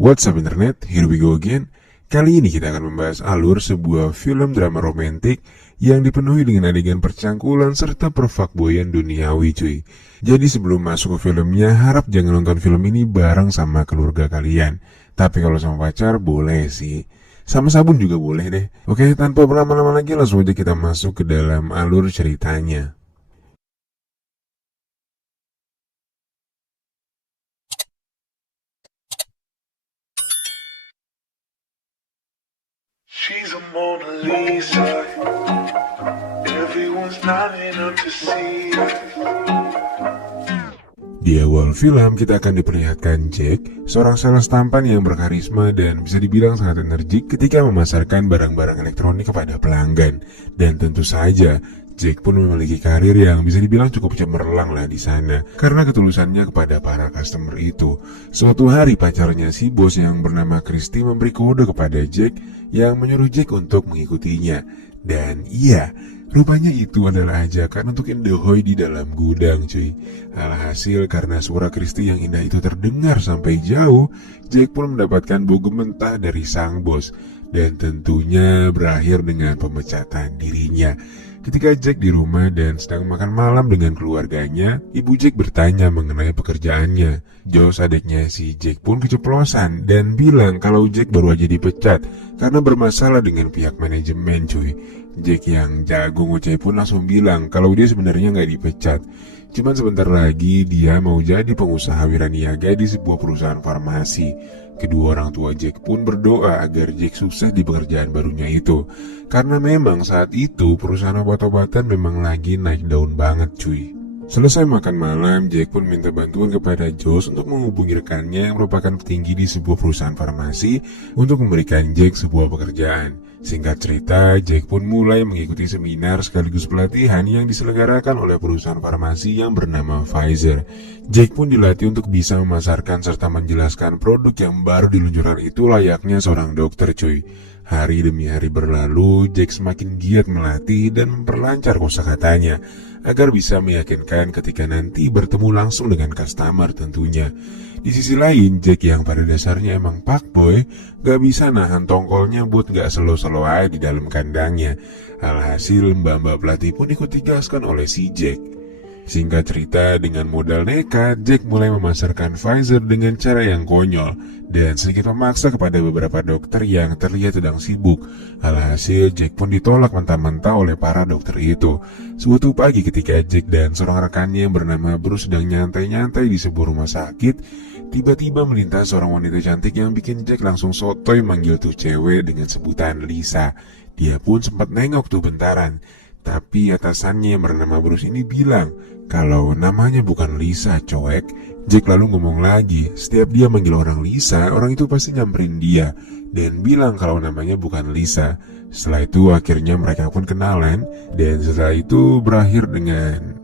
What's up internet, here we go again. Kali ini kita akan membahas alur sebuah film drama romantik yang dipenuhi dengan adegan percangkulan serta perfakboyan duniawi cuy. Jadi sebelum masuk ke filmnya, harap jangan nonton film ini bareng sama keluarga kalian. Tapi kalau sama pacar boleh sih. Sama sabun juga boleh deh. Oke, tanpa berlama-lama lagi langsung aja kita masuk ke dalam alur ceritanya. She's a Mona Lisa. Everyone's lining up to see her. Di awal film kita akan diperlihatkan Jack, seorang sales tampan yang berkarisma dan bisa dibilang sangat energik ketika memasarkan barang-barang elektronik kepada pelanggan. Dan tentu saja Jack pun memiliki karir yang bisa dibilang cukup cemerlang lah di sana karena ketulusannya kepada para customer itu. Suatu hari pacarnya si bos yang bernama Christy memberi kode kepada Jack yang menyuruh Jack untuk mengikutinya. Dan iya, rupanya itu adalah ajakan untuk endohoy di dalam gudang cuy. Alhasil karena suara Christy yang indah itu terdengar sampai jauh, Jack pun mendapatkan bogem mentah dari sang bos. Dan tentunya berakhir dengan pemecatan dirinya. Ketika Jack di rumah dan sedang makan malam dengan keluarganya, ibu Jack bertanya mengenai pekerjaannya. Josh, adiknya si Jack pun keceplosan dan bilang kalau Jack baru aja dipecat karena bermasalah dengan pihak manajemen cuy. Jack yang jago ngoceh pun langsung bilang kalau dia sebenarnya nggak dipecat. Cuman sebentar lagi dia mau jadi pengusaha wiraniaga di sebuah perusahaan farmasi. Kedua orang tua Jack pun berdoa agar Jack sukses di pekerjaan barunya itu. Karena memang saat itu perusahaan obat-obatan memang lagi naik daun banget cuy. Selesai makan malam, Jack pun minta bantuan kepada Josh untuk menghubungi rekannya yang merupakan petinggi di sebuah perusahaan farmasi untuk memberikan Jack sebuah pekerjaan. Singkat cerita, Jack pun mulai mengikuti seminar sekaligus pelatihan yang diselenggarakan oleh perusahaan farmasi yang bernama Pfizer. Jack pun dilatih untuk bisa memasarkan serta menjelaskan produk yang baru diluncurkan itu layaknya seorang dokter cuy. Hari demi hari berlalu, Jack semakin giat melatih dan memperlancar kosakatanya agar bisa meyakinkan ketika nanti bertemu langsung dengan customer tentunya. Di sisi lain, Jack yang pada dasarnya emang fuckboy, gak bisa nahan tongkolnya buat gak selo-selo aja di dalam kandangnya. Alhasil mbak-mbak pelatih pun ikut digaskan oleh si Jack. Singkat cerita, dengan modal nekat, Jack mulai memasarkan Pfizer dengan cara yang konyol dan sedikit memaksa kepada beberapa dokter yang terlihat sedang sibuk. Alhasil, Jack pun ditolak mentah-mentah oleh para dokter itu. Suatu pagi ketika Jack dan seorang rekannya yang bernama Bruce sedang nyantai-nyantai di sebuah rumah sakit, tiba-tiba melintas seorang wanita cantik yang bikin Jack langsung sotoy manggil tuh cewek dengan sebutan Lisa. Dia pun sempat nengok tuh bentaran. Tapi atasannya yang bernama Bruce ini bilang kalau namanya bukan Lisa coek. Jack lalu ngomong lagi, setiap dia manggil orang Lisa, orang itu pasti nyamperin dia dan bilang kalau namanya bukan Lisa. Setelah itu akhirnya mereka pun kenalan dan setelah itu berakhir dengan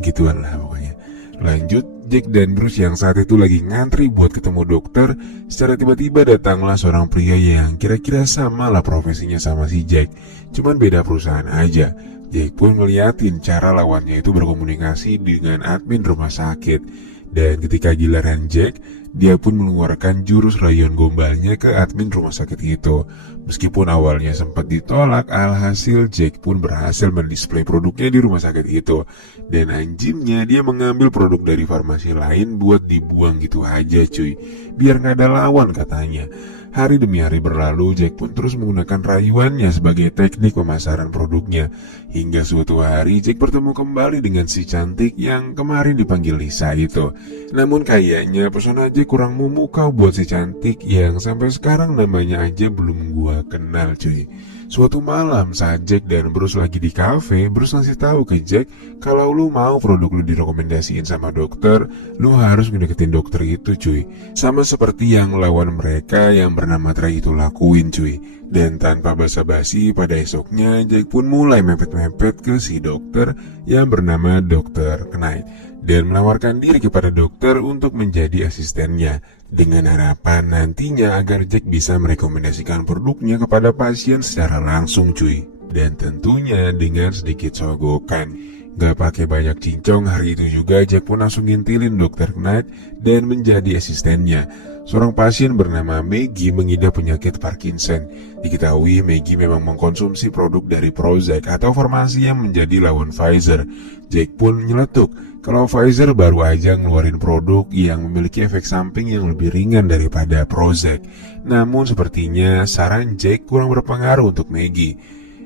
gituan lah pokoknya. Lanjut, Jack dan Bruce yang saat itu lagi ngantri buat ketemu dokter, secara tiba-tiba datanglah seorang pria yang kira-kira sama lah profesinya sama si Jack, cuman beda perusahaan aja. Jack pun ngeliatin cara lawannya itu berkomunikasi dengan admin rumah sakit. Dan ketika giliran Jack, dia pun mengeluarkan jurus rayon gombalnya ke admin rumah sakit itu. Meskipun awalnya sempat ditolak, alhasil Jack pun berhasil mendisplay produknya di rumah sakit itu. Dan anjingnya dia mengambil produk dari farmasi lain buat dibuang gitu aja cuy. Biar gak ada lawan katanya. Hari demi hari berlalu, Jack pun terus menggunakan rayuannya sebagai teknik pemasaran produknya. Hingga suatu hari, Jack bertemu kembali dengan si cantik yang kemarin dipanggil Lisa itu. Namun kayaknya pesona Jack kurang memukau buat si cantik yang sampai sekarang namanya aja belum gua kenal cuy. Suatu malam saat Jack dan Bruce lagi di kafe, Bruce ngasih tahu ke Jack kalau lu mau produk lu direkomendasiin sama dokter, lu harus ngedeketin dokter itu cuy. Sama seperti yang lawan mereka yang bernama Trey itu lakuin cuy. Dan tanpa basa-basi pada esoknya Jack pun mulai mepet-mepet ke si dokter yang bernama Dr. Knight dan menawarkan diri kepada dokter untuk menjadi asistennya dengan harapan nantinya agar Jack bisa merekomendasikan produknya kepada pasien secara langsung cuy. Dan tentunya dengan sedikit sogokan. Gak pakai banyak cincong, hari itu juga Jack pun langsung ngintilin Dr. Knight dan menjadi asistennya. Seorang pasien bernama Maggie mengidap penyakit Parkinson. Diketahui Maggie memang mengkonsumsi produk dari Prozac atau farmasi yang menjadi lawan Pfizer. Jack pun nyeletuk kalau Pfizer baru aja ngeluarin produk yang memiliki efek samping yang lebih ringan daripada Prozac. Namun sepertinya saran Jack kurang berpengaruh untuk Maggie.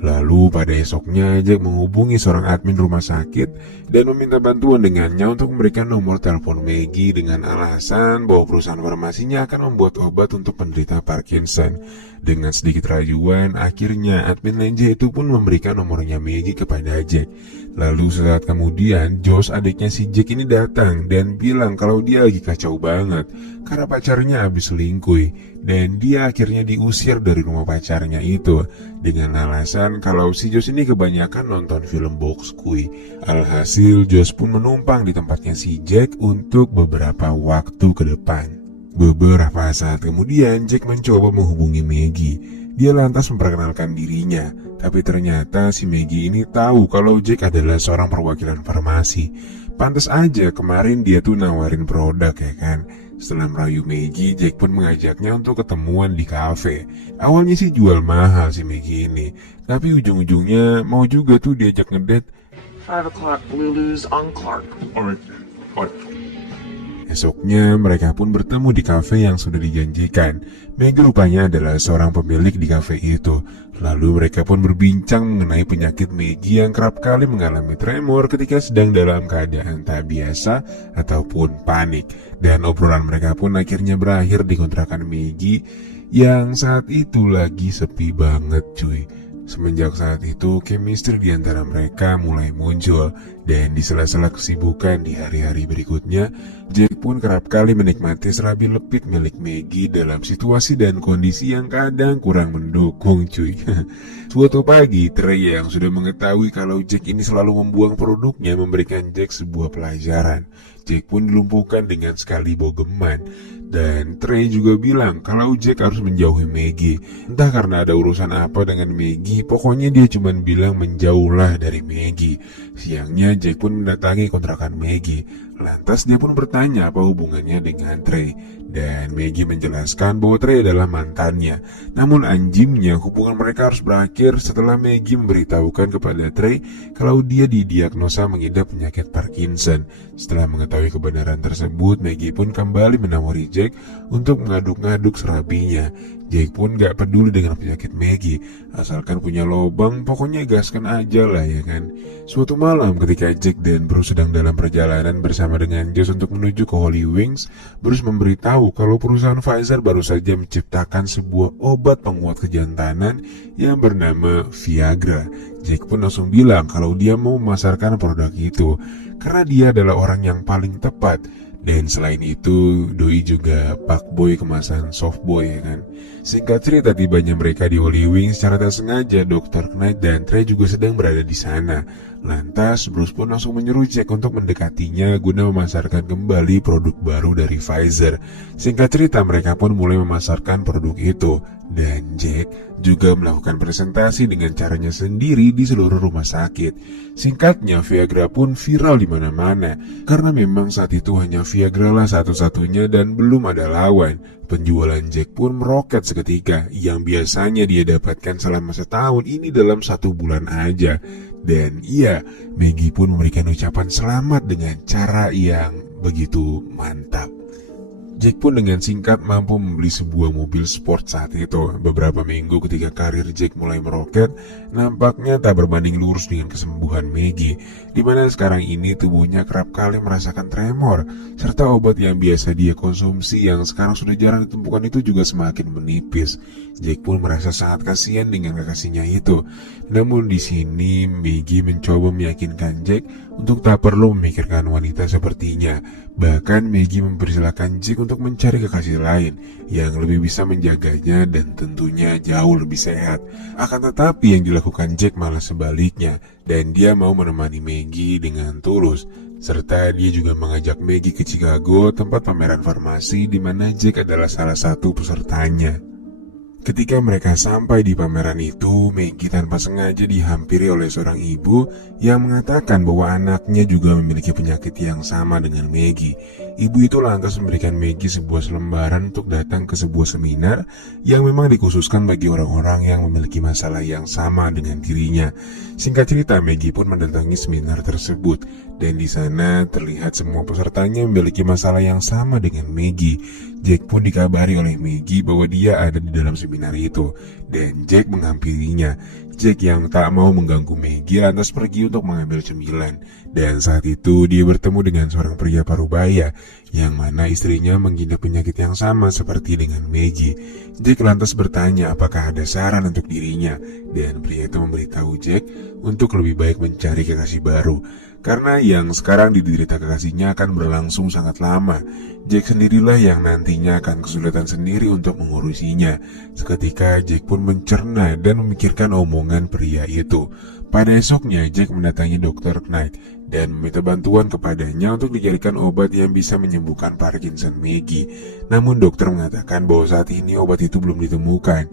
Lalu pada esoknya Jack menghubungi seorang admin rumah sakit dan meminta bantuan dengannya untuk memberikan nomor telepon Maggie dengan alasan bahwa perusahaan farmasinya akan membuat obat untuk penderita Parkinson. Dengan sedikit rayuan, akhirnya admin lainnya itu pun memberikan nomornya Maggie kepada Jack. Lalu sesaat kemudian, Josh adiknya si Jack ini datang dan bilang kalau dia lagi kacau banget karena pacarnya habis selingkuh. Dan dia akhirnya diusir dari rumah pacarnya itu dengan alasan kalau si Josh ini kebanyakan nonton film box kuy. Alhasil Josh pun menumpang di tempatnya si Jack untuk beberapa waktu ke depan. Beberapa saat kemudian Jack mencoba menghubungi Maggie. Dia lantas memperkenalkan dirinya, tapi ternyata si Maggie ini tahu kalau Jack adalah seorang perwakilan farmasi. Pantas aja kemarin dia tuh nawarin produk ya kan. Setelah merayu Maggie, Jack pun mengajaknya untuk ketemuan di kafe. Awalnya sih jual mahal si Maggie ini, tapi ujung-ujungnya mau juga tuh diajak ngedate. 5 o'clock Lulu's on Clark. Alright. Esoknya mereka pun bertemu di kafe yang sudah dijanjikan. Maggie rupanya adalah seorang pemilik di kafe itu. Lalu mereka pun berbincang mengenai penyakit Maggie yang kerap kali mengalami tremor ketika sedang dalam keadaan tak biasa ataupun panik. Dan obrolan mereka pun akhirnya berakhir di kontrakan Maggie yang saat itu lagi sepi banget cuy. Semenjak saat itu, chemistry di antara mereka mulai muncul, dan di sela-sela kesibukan di hari-hari berikutnya, Jack pun kerap kali menikmati serabi lepit milik Maggie dalam situasi dan kondisi yang kadang kurang mendukung cuy. Suatu pagi, Trey yang sudah mengetahui kalau Jack ini selalu membuang produknya memberikan Jack sebuah pelajaran. Jack pun dilumpuhkan dengan sekali bogeman. Dan Trey juga bilang kalau Jack harus menjauhi Maggie. Entah karena ada urusan apa dengan Maggie, pokoknya dia cuma bilang menjauhlah dari Maggie. Siangnya Jack pun mendatangi kontrakan Maggie. Lantas dia pun bertanya apa hubungannya dengan Trey. Dan Maggie menjelaskan bahwa Trey adalah mantannya. Namun anjingnya hubungan mereka harus berakhir setelah Maggie memberitahukan kepada Trey kalau dia didiagnosa mengidap penyakit Parkinson. Setelah mengetahui kebenaran tersebut, Maggie pun kembali menawari Jack untuk mengaduk-ngaduk serabinya. Jack pun gak peduli dengan penyakit Maggie, asalkan punya lobang, pokoknya gaskan aja lah ya kan. Suatu malam ketika Jack dan Bruce sedang dalam perjalanan bersama dengan Josh untuk menuju ke Holy Wings, Bruce memberitahu kalau perusahaan Pfizer baru saja menciptakan sebuah obat penguat kejantanan yang bernama Viagra. Jack pun langsung bilang kalau dia mau memasarkan produk itu karena dia adalah orang yang paling tepat. Dan selain itu, Doi juga fuckboy kemasan softboy ya kan. Singkat cerita, tibanya mereka di Holy Wings secara tak sengaja Dr. Knight dan Trey juga sedang berada di sana. Lantas Bruce pun langsung menyuruh Jack untuk mendekatinya guna memasarkan kembali produk baru dari Pfizer. Singkat cerita, mereka pun mulai memasarkan produk itu. Dan Jack juga melakukan presentasi dengan caranya sendiri di seluruh rumah sakit. Singkatnya, Viagra pun viral di mana-mana karena memang saat itu hanya Viagra lah satu-satunya dan belum ada lawan. Penjualan Jack pun meroket seketika, yang biasanya dia dapatkan selama setahun ini dalam 1 bulan aja. Dan iya, Maggie pun memberikan ucapan selamat dengan cara yang begitu mantap. Jack pun dengan singkat mampu membeli sebuah mobil sport saat itu. Beberapa minggu ketika karir Jack mulai meroket, nampaknya tak berbanding lurus dengan kesembuhan Maggie, di mana sekarang ini tubuhnya kerap kali merasakan tremor, serta obat yang biasa dia konsumsi yang sekarang sudah jarang ditemukan itu juga semakin menipis. Jack pun merasa sangat kasihan dengan kekasihnya itu. Namun di sini Maggie mencoba meyakinkan Jack untuk tak perlu memikirkan wanita sepertinya. Bahkan Maggie mempersilahkan Jack untuk mencari kekasih lain yang lebih bisa menjaganya dan tentunya jauh lebih sehat. Akan tetapi yang dilakukan Jack malah sebaliknya, dan dia mau menemani Maggie dengan tulus. Serta dia juga mengajak Maggie ke Chicago, tempat pameran farmasi di mana Jack adalah salah satu pesertanya. Ketika mereka sampai di pameran itu, Maggie tanpa sengaja dihampiri oleh seorang ibu yang mengatakan bahwa anaknya juga memiliki penyakit yang sama dengan Maggie. Ibu itu lantas memberikan Maggie sebuah lembaran untuk datang ke sebuah seminar yang memang dikhususkan bagi orang-orang yang memiliki masalah yang sama dengan dirinya. Singkat cerita, Maggie pun mendatangi seminar tersebut, dan di sana terlihat semua pesertanya memiliki masalah yang sama dengan Maggie. Jack pun dikabari oleh Maggie bahwa dia ada di dalam seminar itu, dan Jack menghampirinya. Jack yang tak mau mengganggu Maggie lantas pergi untuk mengambil cemilan, dan saat itu dia bertemu dengan seorang pria parubaya yang mana istrinya mengidap penyakit yang sama seperti dengan Maggie. Jack lantas bertanya apakah ada saran untuk dirinya, dan pria itu memberitahu Jack untuk lebih baik mencari kekasih baru, karena yang sekarang diderita kekasihnya akan berlangsung sangat lama. Jack sendirilah yang nantinya akan kesulitan sendiri untuk mengurusinya. Seketika Jack pun mencerna dan memikirkan omongan pria itu. Pada esoknya Jack mendatangi Dr. Knight dan meminta bantuan kepadanya untuk dicarikan obat yang bisa menyembuhkan Parkinson Maggie. Namun dokter mengatakan bahwa saat ini obat itu belum ditemukan,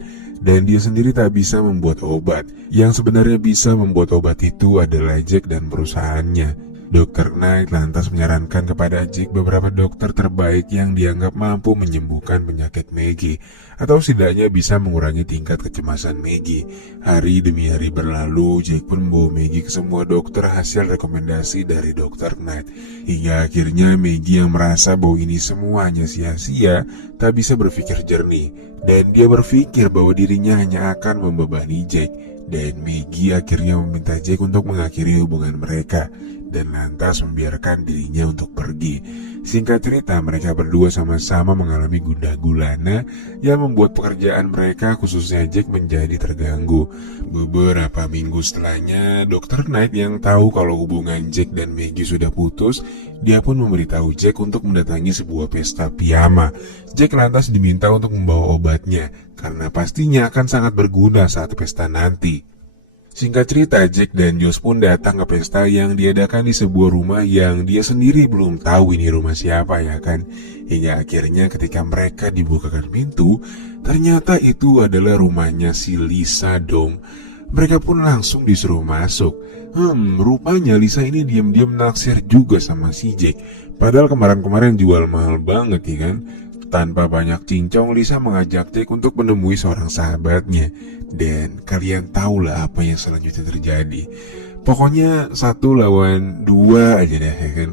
dan dia sendiri tak bisa membuat obat. Yang sebenarnya bisa membuat obat itu adalah Jack dan perusahaannya. Dr. Knight lantas menyarankan kepada Jack beberapa dokter terbaik yang dianggap mampu menyembuhkan penyakit Maggie, atau setidaknya bisa mengurangi tingkat kecemasan Maggie. Hari demi hari berlalu, Jack pun membawa Maggie ke semua dokter hasil rekomendasi dari Dr. Knight. Hingga akhirnya Maggie yang merasa bahwa ini semuanya sia-sia, tak bisa berpikir jernih, dan dia berpikir bahwa dirinya hanya akan membebani Jack. Dan Maggie akhirnya meminta Jack untuk mengakhiri hubungan mereka dan lantas membiarkan dirinya untuk pergi. Singkat cerita, mereka berdua sama-sama mengalami gundah gulana yang membuat pekerjaan mereka, khususnya Jack, menjadi terganggu. Beberapa minggu setelahnya, Dr. Knight yang tahu kalau hubungan Jack dan Maggie sudah putus, dia pun memberitahu Jack untuk mendatangi sebuah pesta piyama. Jack lantas diminta untuk membawa obatnya, karena pastinya akan sangat berguna saat pesta nanti. Singkat cerita, Jack dan Josh pun datang ke pesta yang diadakan di sebuah rumah yang dia sendiri belum tahu ini rumah siapa, ya kan? Hingga akhirnya ketika mereka dibukakan pintu, ternyata itu adalah rumahnya si Lisa dong. Mereka pun langsung disuruh masuk. Rupanya Lisa ini diam-diam naksir juga sama si Jack. Padahal kemarin-kemarin jual mahal banget, ya kan? Tanpa banyak cincong, Lisa mengajak Jack untuk menemui seorang sahabatnya. Dan kalian tahulah apa yang selanjutnya terjadi. Pokoknya 1 lawan 2 aja deh, ya kan?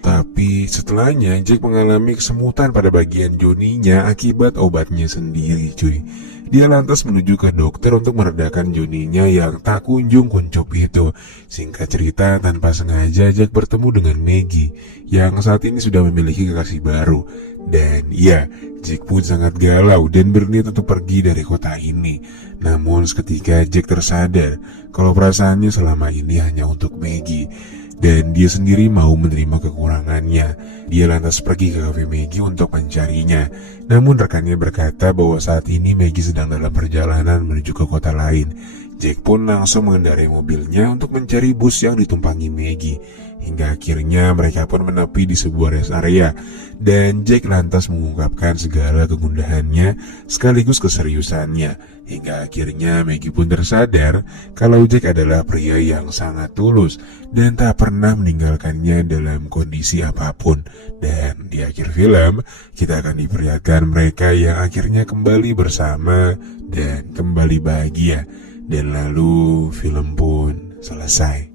Tapi setelahnya Jack mengalami kesemutan pada bagian joninya akibat obatnya sendiri, cuy. Dia lantas menuju ke dokter untuk meredakan joninya yang tak kunjung kuncup itu. Singkat cerita, tanpa sengaja Jack bertemu dengan Maggie yang saat ini sudah memiliki kekasih baru. Dan ya, Jack pun sangat galau dan berniat untuk pergi dari kota ini. Namun seketika Jack tersadar kalau perasaannya selama ini hanya untuk Maggie, dan dia sendiri mau menerima kekurangannya. Dia lantas pergi ke cafe Maggie untuk mencarinya. Namun rekannya berkata bahwa saat ini Maggie sedang dalam perjalanan menuju ke kota lain. Jack pun langsung mengendarai mobilnya untuk mencari bus yang ditumpangi Maggie. Hingga akhirnya mereka pun menepi di sebuah rest area, dan Jack lantas mengungkapkan segala kegundahannya sekaligus keseriusannya. Hingga akhirnya Maggie pun tersadar kalau Jack adalah pria yang sangat tulus dan tak pernah meninggalkannya dalam kondisi apapun. Dan di akhir film, kita akan diperlihatkan mereka yang akhirnya kembali bersama dan kembali bahagia. Dan lalu film pun selesai.